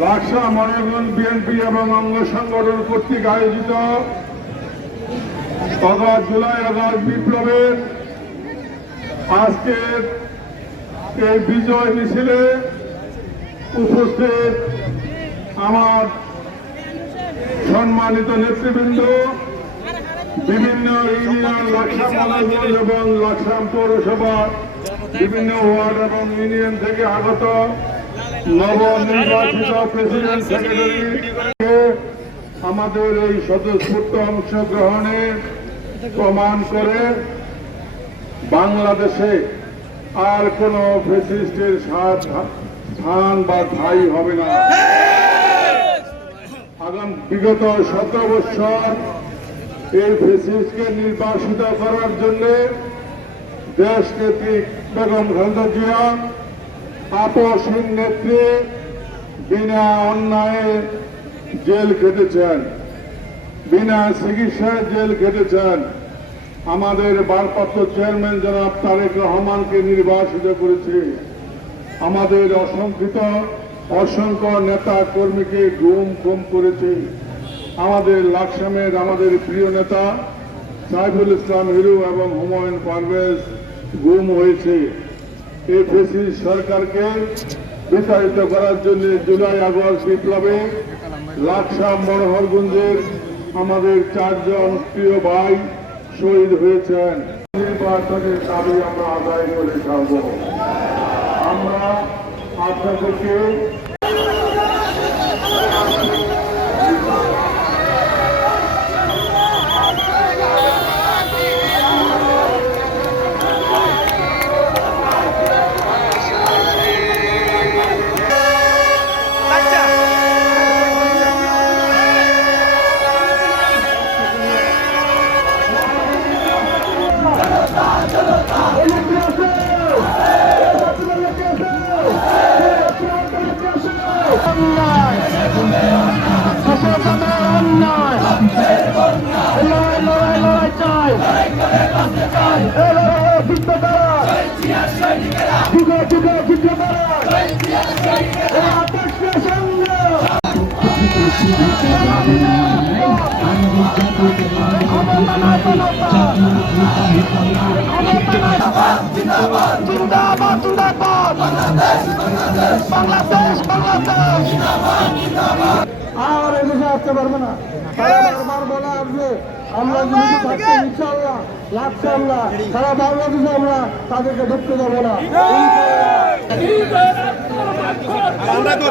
লাকসা মনোনয়ন বিএনপি এবং অঙ্গ সংগঠন কর্তৃক আয়োজিত অগাস্ট জুলাই আগস্ট বিপ্লবের আজকের এই বিজয় মিছিলে উপস্থিত আমার সম্মানিত নেতৃবৃন্দ, বিভিন্ন ইউনিয়ন লাকসাম এবং লাকসাম পৌরসভা বিভিন্ন ওয়ার্ড এবং ইউনিয়ন থেকে আগত নবনির্বাচিত প্রেসিডেন্ট সেক্রেটারি আমাদের এই স্বতঃস্ফূর্ত অংশগ্রহণে প্রমাণ করে বাংলাদেশে আর কোন ফেসিস্টের স্থান বা ঠাই হবে না। আগাম বিগত সতেরো বৎসর এই ফেসিস্টকে নির্বাসিত করার জন্য দেশ নেত্রী বেগম খালেদা জিয়া আপসহীন নেত্রী বিনা অন্যায়ে জেল খেটেছেন। বিনা চিকিৎসায় জেল খেটেছেন। আমাদের ভারপ্রাপ্ত চেয়ারম্যান জনাব তারেক রহমানকে নির্বাসিত করেছে। আমাদের অসংখ্যিত অসংখ্য নেতা কর্মীকে গুম খুম করেছে। আমাদের লাকসামের আমাদের প্রিয় নেতা সাইফুল ইসলাম হিরু এবং হুমায়ুন পারভেজ গুম হয়েছে। এই সরকারকে বিতাড়িত করার জন্য জুলাই আগস্ট বিপ্লবে লাকসা মনোহরগঞ্জের আমাদের চারজন প্রিয় ভাই শহীদ হয়েছেন। নির্বাচনের দাবি আমরা আদায় করে থাকব। আমরা আপনাদেরকে জিন্দাবাদ জিন্দাবাদ বাংলাদেশ বাংলাদেশ আসতে পারবে না তারা বারবার বলে আসবে আমরা যদি থাকতে ইনশাল্লাহ লাগছে আমরা সারা বাংলাদেশে আমরা তাদেরকে ঢুকতে দেবো না আমরা তো